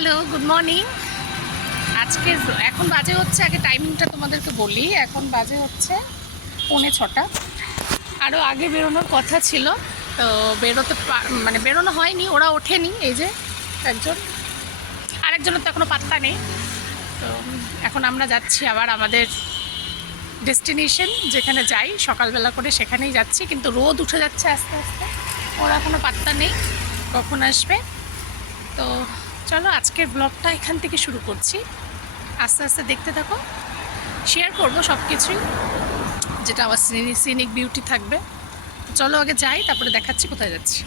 Hello, good morning. আজকে এখন বাজে হচ্ছে, আগে টাইমিংটা তোমাদেরকে বলি। এখন বাজে হচ্ছে 6:45। আরও আগে বেরোনোর কথা ছিল, তো মানে বেরোনো হয়নি, ওরা ওঠেনি। এই যে একজন, আরেকজনের তো এখনও পাত্তা নেই। তো এখন আমরা যাচ্ছি আবার আমাদের ডেস্টিনেশন, যেখানে যাই সকালবেলা করে সেখানেই যাচ্ছি। কিন্তু রোদ উঠে যাচ্ছে আস্তে আস্তে, ওরা এখনও পাত্তা নেই কখন আসবে। তো চলো আজকের ব্লগটা এখান থেকে শুরু করছি। আস্তে আস্তে দেখতে থাকো, শেয়ার করবো সব কিছুই, যেটা আমার সিনিক বিউটি থাকবে। চলো আগে যাই, তারপরে দেখাচ্ছি কোথায় যাচ্ছি।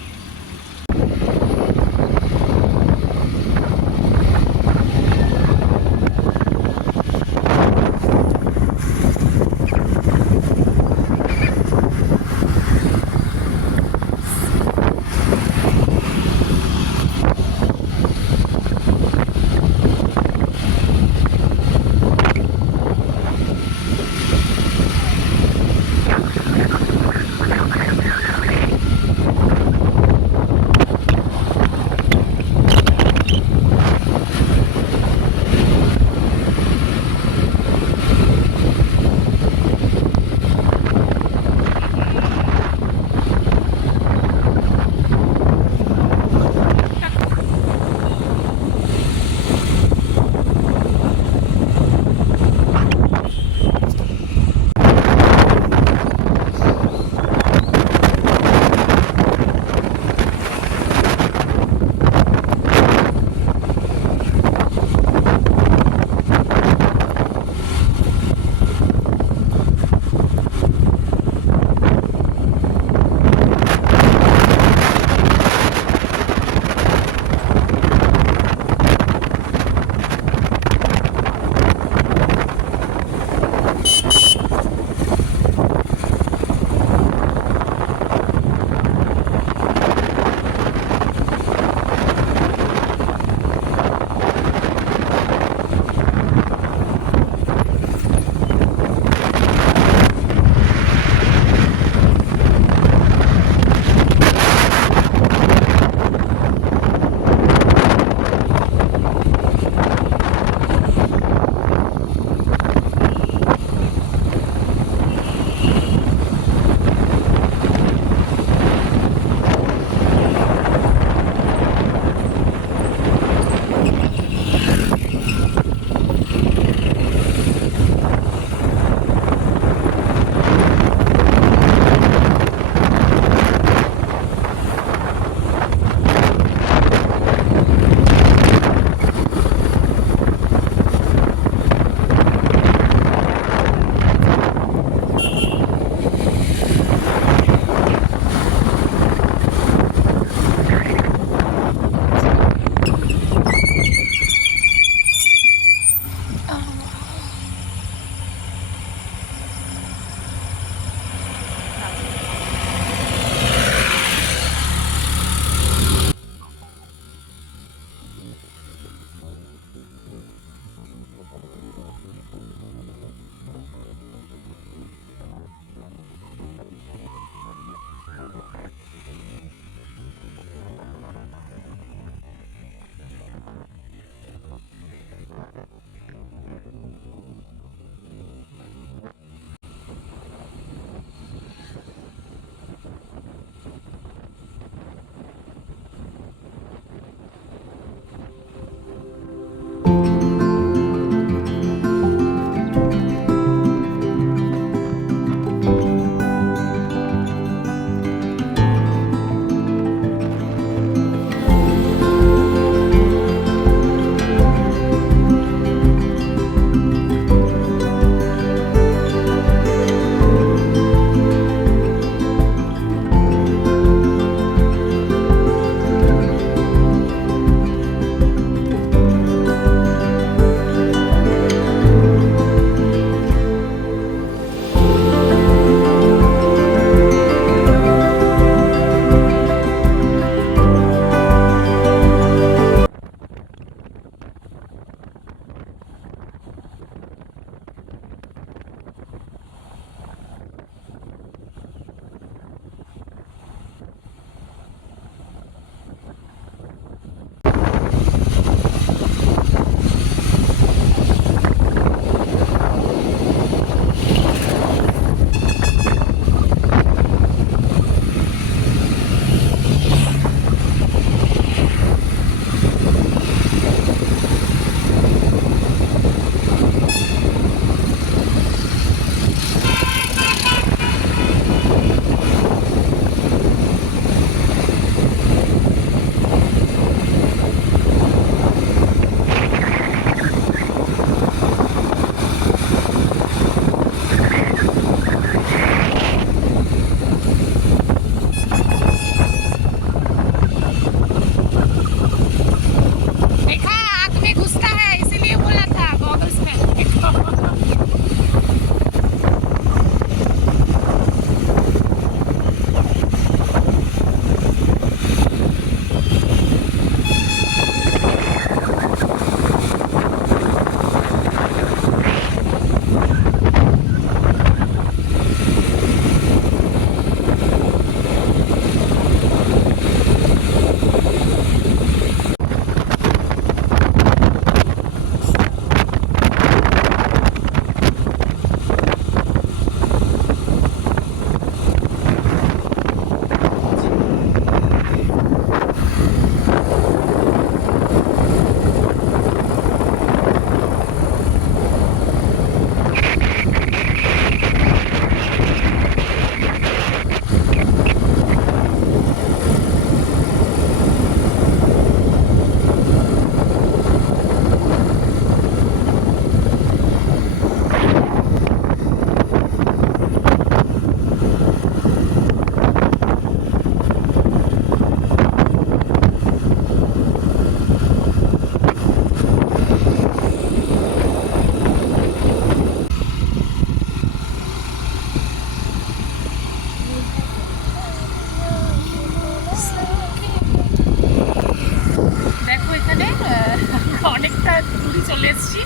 এসেছি,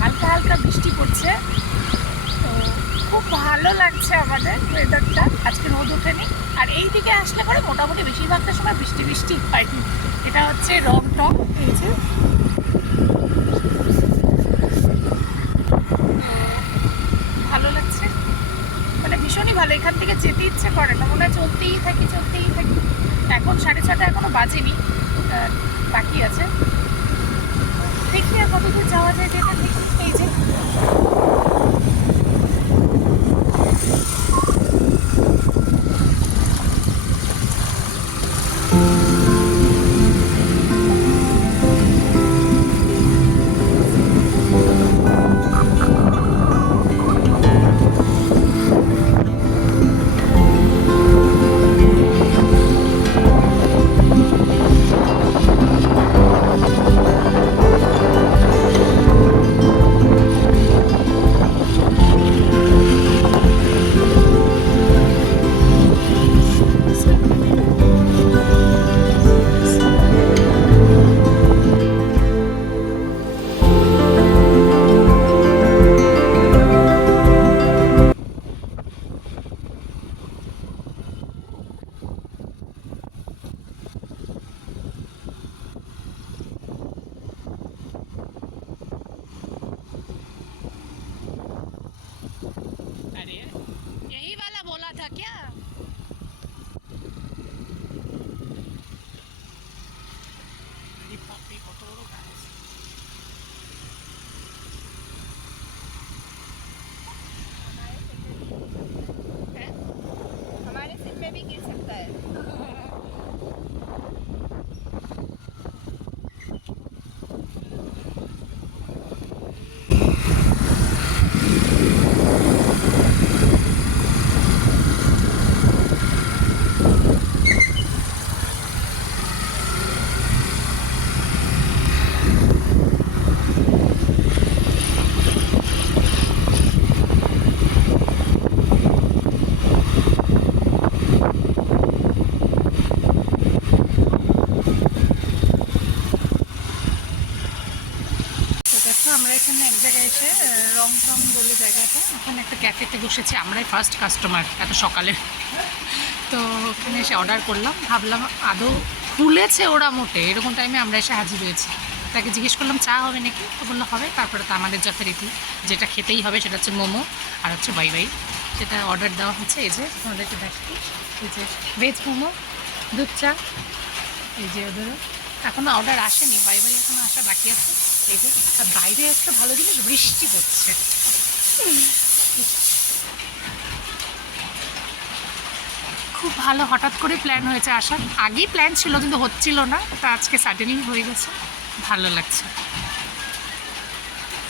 হালকা হালকা বৃষ্টি পড়ছে, তো খুব ভালো লাগছে আমাদের ওয়েদারটা। আজকে রোদ ওঠেনি, আর এই দিকে আসলে পরে মোটামুটি বেশিরভাগটা সময় বৃষ্টি বৃষ্টি হয়নি। এটা হচ্ছে রংটং, এই যে ভালো লাগছে, মানে ভীষণই ভালো। এখান থেকে যেতে ইচ্ছে করে না, মনে হয় চলতেই থাকি চলতেই থাকি। এখন 6:30 এখনো বাজেনি, বাকি আছে। দেখি আর কতদূর যাওয়া যায়, যেটা দেখি। এই যে यही वाला बोला था क्या? हमारे सिर में भी गिर सकता है। আমরা এখানে এক জায়গায় এসে রংটং বলে জায়গাটা, ওখানে একটা ক্যাফেতে বসেছি। আমরাই ফার্স্ট কাস্টমার এত সকালে, তো ওখানে এসে অর্ডার করলাম। ভাবলাম আদৌ খুলেছে ওরা মোটে, এরকম টাইমে আমরা এসে হাজির হয়েছি। তাকে জিজ্ঞেস করলাম চা হবে নাকি, তো বললো হবে। তারপরে তো আমাদের যথারীতি যেটা খেতেই হবে সেটা হচ্ছে মোমো আর হচ্ছে বাই বাই, সেটা অর্ডার দেওয়া হচ্ছে। এই যে আমাদেরকে দেখি, এই যে ভেজ মোমো, দুধ চা। এই যে ওদেরও এখনও অর্ডার আসেনি, বাই বাই এখনও আসা বাকি আছে। এই যে আর বাইরে একটা ভালো জিনিস, বৃষ্টি পড়ছে। খুব ভালো, হঠাৎ করে প্ল্যান হয়েছে আসার। আগেই প্ল্যান ছিল কিন্তু হচ্ছিল না, তা আজকে সাডেনলি হয়ে গেছে, ভালো লাগছে।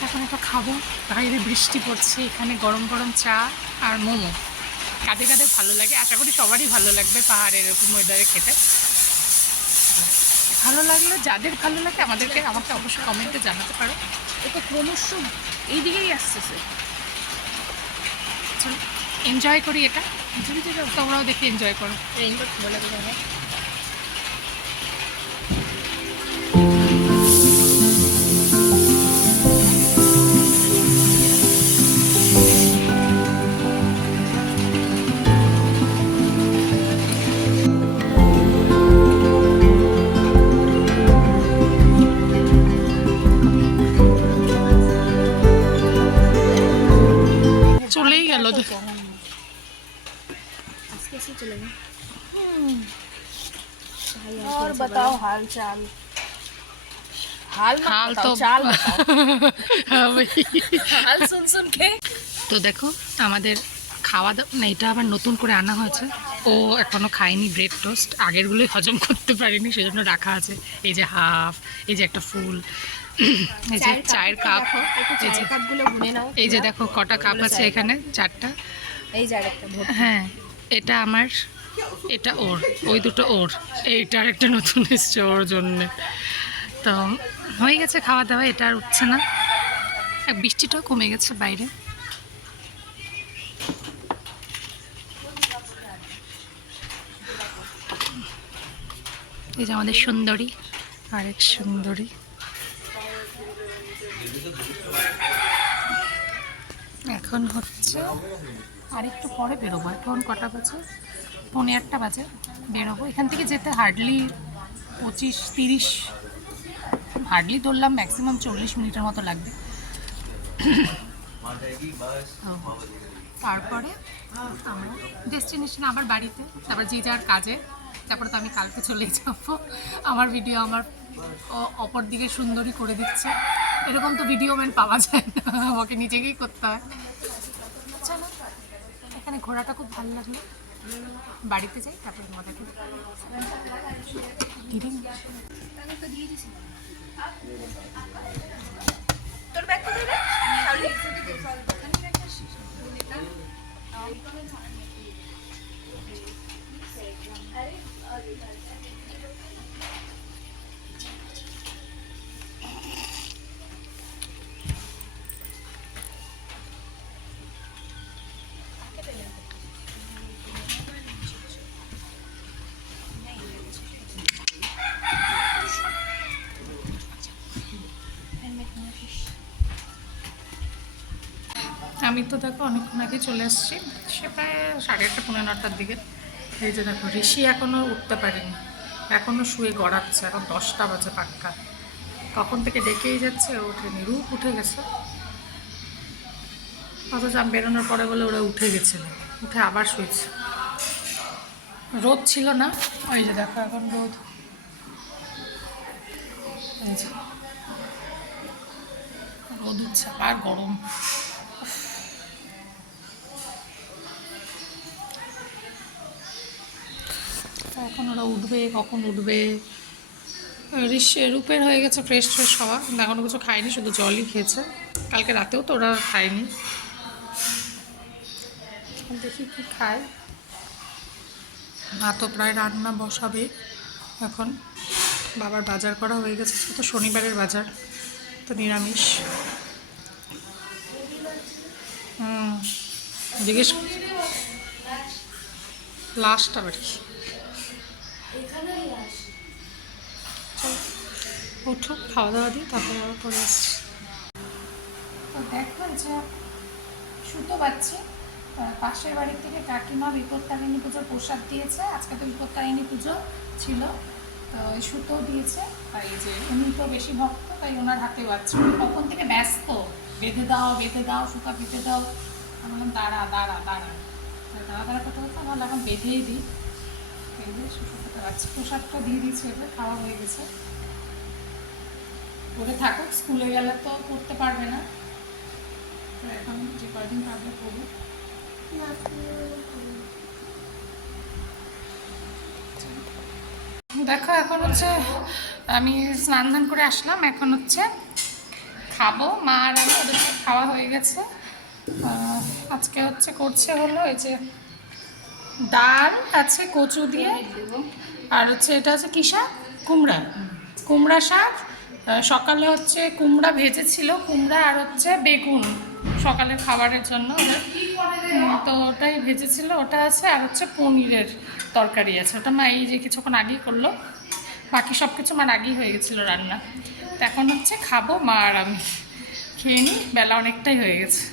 এখন একটা খাবো, বাইরে বৃষ্টি পড়ছে, এখানে গরম গরম চা আর মোমো। কাদের কাদের ভালো লাগে, আশা করি সবারই ভালো লাগবে পাহাড়ের এরকম ওয়েদারে খেতে। ভালো লাগলো, যাদের ভালো লাগে আমাকে অবশ্যই কমেন্টে জানাতে পারো। এটা ক্রমশ এই দিকেই আসতেছে। চলো এনজয় করি এটা, তোমরাও দেখে এনজয় করো। রেইনকোট বলে দেবো না। চলেই গেল। कैसे चलेगा? और बताओ हाल चाल। हाल हाल बताओ, तो चाल बताओ। হ্যাঁ ভাই। हाल सुन सुन के তো দেখো আমাদের খাওয়া দাওয়া না, এটা আবার নতুন করে আনা হয়েছে। ও এখনও খায়নি ব্রেড টোস্ট, আগেরগুলোই হজম করতে পারিনি, সেজন্য রাখা আছে। এই যে হাফ, এই যে একটা ফুল, এই যে চায়ের কাপ, এই যে কাপগুলো গুনে নাও। এই যে দেখো কটা কাপ আছে এখানে, 4টা। এই যে আরেকটা ভর্তি। হ্যাঁ, এটা আমার, এটা ওর, ওই দুটো ওর, এইটা আরেকটা নতুন এসছে ওর জন্যে। তো হয়ে গেছে খাওয়া দাওয়া, এটা আর উঠছে না। বৃষ্টিটাও কমে গেছে বাইরে। এই যে আমাদের সুন্দরী, আরেক সুন্দরী। এখন হচ্ছে আর একটু পরে বেরোবো। এখন কটা বাজে? 1:45 বাজে। বেরোবো এখান থেকে যেতে হার্ডলি 25-30, হার্ডলি ধরলাম ম্যাক্সিমাম 40 মিনিটের মতো লাগবে। তারপরে আমরা ডেস্টিনেশন আবার বাড়িতে, তারপর যে যার কাজে। তারপরে তো আমি কালকে চলে যাবো। আমার ভিডিও আমার অপর দিকে সুন্দরী করে দিচ্ছে। এরকম তো ভিডিও ম্যান পাওয়া যায় না, আমাকে নিজেকেই করতে হয়। চলো, এখানে ঘোরাটা খুব ভালো লাগলো। বাড়িতে যাই, তারপরে তোমাদেরকে তোর ব্যাগ কোথায় রে? শাওলি? আমি তো দেখো অনেকক্ষণ আগে চলে আসছি, সে প্রায় 8:30-9টার দিকে। এই যে দেখো ঋষি এখনও উঠতে পারেনি, এখনও শুয়ে গড়াচ্ছে। এখন 10টা বাজে পাক্কা, তখন থেকে ডেকেই যাচ্ছে, ওঠেনি। রূপ উঠে গেছে, অথচ আমি বেরোনোর পরে বলে ওরা উঠে গেছিল, উঠে আবার শুয়েছে। রোদ ছিল না, ওই যে দেখো এখন রোদ। এই যে রোদ উঠছে, আর গরম। এখন ওরা উঠবে, কখন উঠবে। রূপের হয়ে গেছে ফ্রেশ ফ্রেশ হওয়া, কিন্তু এখনও কিছু খায়নি, শুধু জলই খেয়েছে। কালকে রাতেও তো ওরা খায়নি। দেখি কি খায়। মা তো প্রায় রান্না বসাবে এখন। বাবার বাজার করা হয়ে গেছে, তো শনিবারের বাজার তো নিরামিষ। জিজ্ঞেস লাস্ট আবার কি। উঠুক, খাওয়া দাওয়া দিই, তারপরে আবার পরে আসছি। তো দেখো যে সুতো পাচ্ছি, পাশের বাড়ির থেকে কাকিমা বিপত্তারিণী পুজোর প্রসাদ দিয়েছে। আজকে তো বিপত্তারিণী পুজো ছিল, তো এই সুতো দিয়েছে। তাই যে উনি তো বেশি ভক্ত, তাই ওনার হাতে পাচ্ছি। তখন থেকে ব্যস্ত, বেঁধে দাও বেঁধে দাও, সুতা বেঁধে দাও। আমি বললাম দাঁড়া দাঁড়া দাঁড়া, দাঁড়া দাঁড়া করতে করতে ভালো, এখন বেঁধেই দিই। বেঁধে সুতোতে পাচ্ছি। প্রসাদটা দিয়ে দিচ্ছি, এবার খাওয়া হয়ে গেছে। পড়ে থাকুক, স্কুলে গেলে তো পড়তে পারবে না, তো এখন যে কয়দিন পারবে পড়ুক। দেখো এখন হচ্ছে আমি স্নান ধান করে আসলাম, এখন হচ্ছে খাবো। মা আর আমি, ওদের সব খাওয়া হয়ে গেছে। আজকে হচ্ছে করছে হলো এই যে ডাল আছে কচু দিয়ে, আর হচ্ছে এটা হচ্ছে কি শাক? কুমড়া, কুমড়া শাক। সকালে হচ্ছে কুমড়া ভেজেছিল, কুমড়া আর হচ্ছে বেগুন সকালের খাবারের জন্য তো ওটাই ভেজেছিল, ওটা আছে। আর হচ্ছে পনিরের তরকারি আছে, ওটা মা এই যে কিছুক্ষণ আগেই করলো। বাকি সব কিছু আমার আগেই হয়ে গেছিলো রান্না। তো এখন হচ্ছে খাবো মা আর আমি, খেয়ে নিই, বেলা অনেকটাই হয়ে গেছে।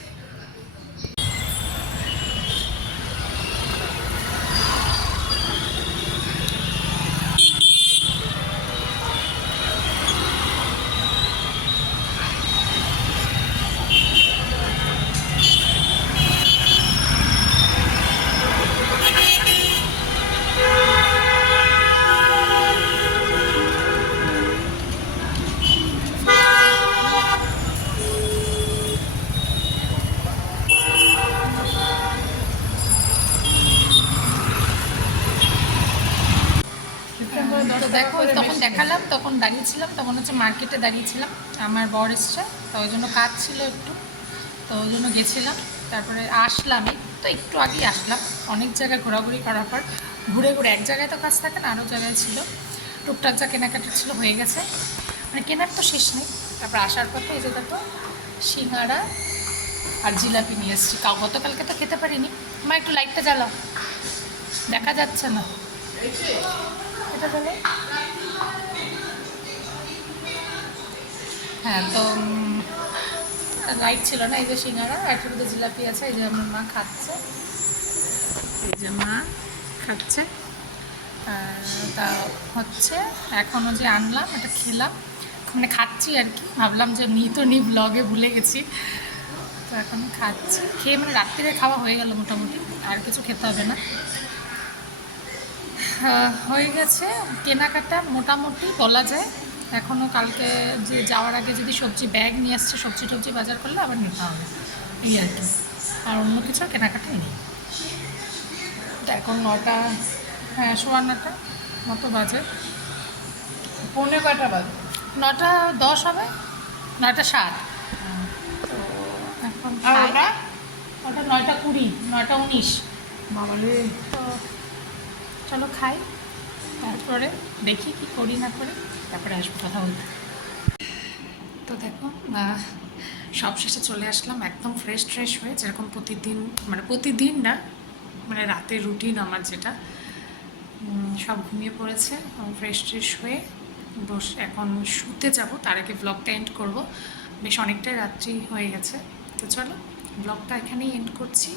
তো দেখো তখন দেখালাম, তখন দাঁড়িয়েছিলাম, তখন হচ্ছে মার্কেটে দাঁড়িয়েছিলাম। আমার বর এসছে, তো ওই জন্য কাজ ছিল একটু, তো ওই জন্য গেছিলাম। তারপরে আসলামই তো, একটু আগেই আসলাম। অনেক জায়গায় ঘোরাঘুরি করার পর ঘুরে ঘুরে, এক জায়গায় তো কাজ থাকে না, আরও জায়গায় ছিল। টুকটাক যা কেনাকাটা ছিল হয়ে গেছে, মানে কেনার তো শেষ নেই। তারপর আসার পথে এই যে দেখো সিঙ্গাড়া আর জিলাপি নিয়ে এসেছি। গতকালকে তো খেতে পারিনি। মা একটু লাইটটা জ্বালাও, দেখা যাচ্ছে না এটা বলে। হ্যাঁ তো লাইট ছিল না, এই যে সিঙ্গারা আর একটু জিলাপি আছে, এই যে আমার মা খাচ্ছে, এই যে মা খাচ্ছে। তা হচ্ছে এখনও যে আনলাম এটা খেলাম, মানে খাচ্ছি আর কি, ভাবলাম যে নি ব্লগে ভুলে গেছি, তো এখন খাচ্ছি, খেয়ে মানে রাত্রিরে খাওয়া হয়ে গেল মোটামুটি, আর কিছু খেতে হবে না। হয়ে গেছে কেনাকাটা মোটামুটি বলা যায়। এখনও কালকে যে যাওয়ার আগে যদি সবজি ব্যাগ নিয়ে আসছে, সবজি টবজি বাজার করলে আবার নিতে হবে, এই আর কি, আর অন্য কিছু কেনাকাটাই নেই। তো এখন 9টা, হ্যাঁ 9:15 মতো বাজে। পৌনে কয়টা বাজে? 9:10 হবে, 9:07। তো এখন আর খাই। ওটা? ওটা 9:20, 9:19। বাবারে। তো চলো খাই, তারপরে দেখি কি করি না করি, তারপরে আসবো কথা বলতে। তো দেখো সব শেষে চলে আসলাম একদম ফ্রেশ হয়ে, যেরকম প্রতিদিন, মানে প্রতিদিন না, মানে রাতের রুটিন আমার যেটা, সব ঘুমিয়ে পড়েছে, ফ্রেশ হয়ে এখন শুতে যাব, তার আগে ব্লগটা এন্ড করব, বেশ অনেকটাই রাত্রি হয়ে গেছে। তো চলো ব্লগটা এখানেই এন্ড করছি।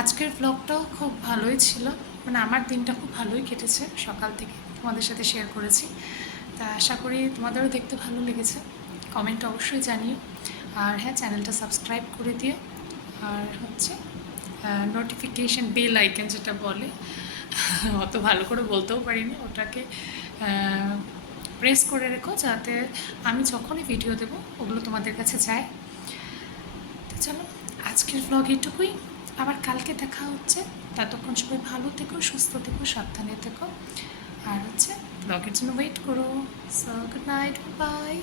আজকের ব্লগটাও খুব ভালোই ছিল, মানে আমার দিনটা খুব ভালোই কেটেছে, সকাল থেকে তোমাদের সাথে শেয়ার করেছি। তা আশা করি তোমাদেরও দেখতে ভালো লেগেছে, কমেন্ট অবশ্যই জানিও, আর হ্যাঁ চ্যানেলটা সাবস্ক্রাইব করে দিও, আর হচ্ছে নোটিফিকেশান বেল আইকন যেটা বলে, অত ভালো করে বলতেও পারিনি, ওটাকে প্রেস করে রেখো, যাতে আমি যখনই ভিডিও দেবো ওগুলো তোমাদের কাছে যায়। তো চলো আজকের ব্লগ এটুকুই, আবার কালকে দেখা হচ্ছে, ততক্ষণ সবাই ভালো থেকো, সুস্থ থেকো, সাবধানে থেকো, আর হচ্ছে ব্লগের জন্য ওয়েট করো। So good night, by.